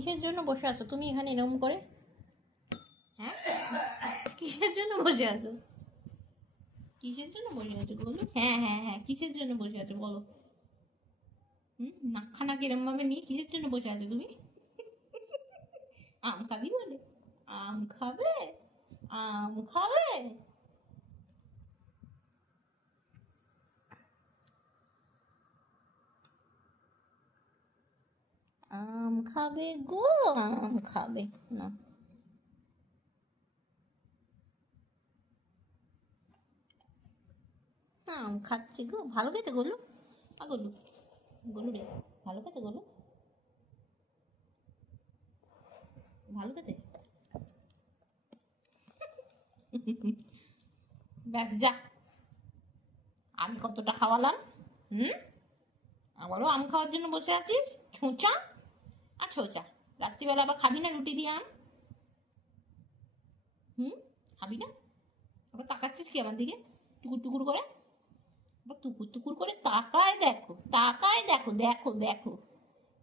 কিসের জন্য বসে আছো? তুমি এখানে এরকম করে? হ্যাঁ? কিসের জন্য বসে আছো? কিসের জন্য বসে আছো বলো? হ্যাঁ হ্যাঁ হ্যাঁ কিসের জন্য বসে আছো বলো? হুম? নাকখানা কিরম ভাবে নিয়ে কিসের জন্য বসে আছো তুমি? আম খাবি বলে? আম খাবে? আম খাবে? আম খাবে গো, আম খাবে, না। আম খাচ্ছি গো। ভালো খেতে গলু? আ, গলু। গলু রে, ভালো খেতে গলু? ভালো খেতে? ব্যাস, যা। আগে কতটা খাওয়ালাম, হুম? আবারও আম খাওয়ার জন্য বসে আছিস? ছোঁচা? আর ছোঁচা রাত্রিবেলা আবার খাবি না রুটি দিয়ে আম? হুম? খাবি না? আবার তাকাচ্ছিস কি আমার দিকে? টুকুর টুকুর করে? আবার টুকুর টুকুর করে তাকায় দেখো তাকায় দেখো দেখো দেখো।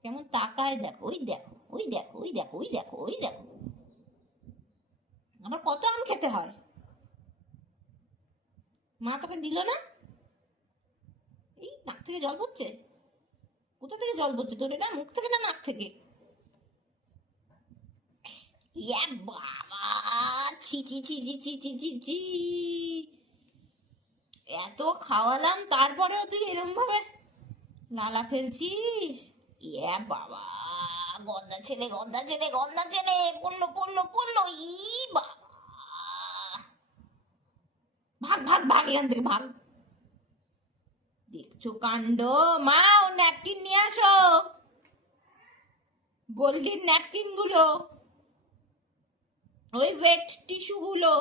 কেমন তাকায় দেখো, ওই দেখো ওই দেখো ওই দেখো ওই দেখো ওই দেখো। আবার কত আম খেতে হয়? মা তোকে দিল না? এই নাক থেকে জল পড়ছে? কোথা থেকে জল পড়ছে? তোর এটা মুখ থেকে না নাক থেকে? ইয়া বাবা ছি ছি ছি ছি ছি ছি ছি ছি এত খাওয়ালাম, তারপরেও তুই এরম ভাবে লালা ফেলছিস? ইয়া বাবা। গন্দা ছেলে গন্দা ছেলে গন্দা ছেলে। পড়ল পড়ল পড়ল। ই, বাবা। ভাগ ভাগ ভাগ, এখান থেকে ভাগ। দেখছ কাণ্ড? মা ও ন্যাপকিন নিয়ে আসো। গোল্ডেন ন্যাপকিনগুলো ওই ওয়েট টিস্যুগুলো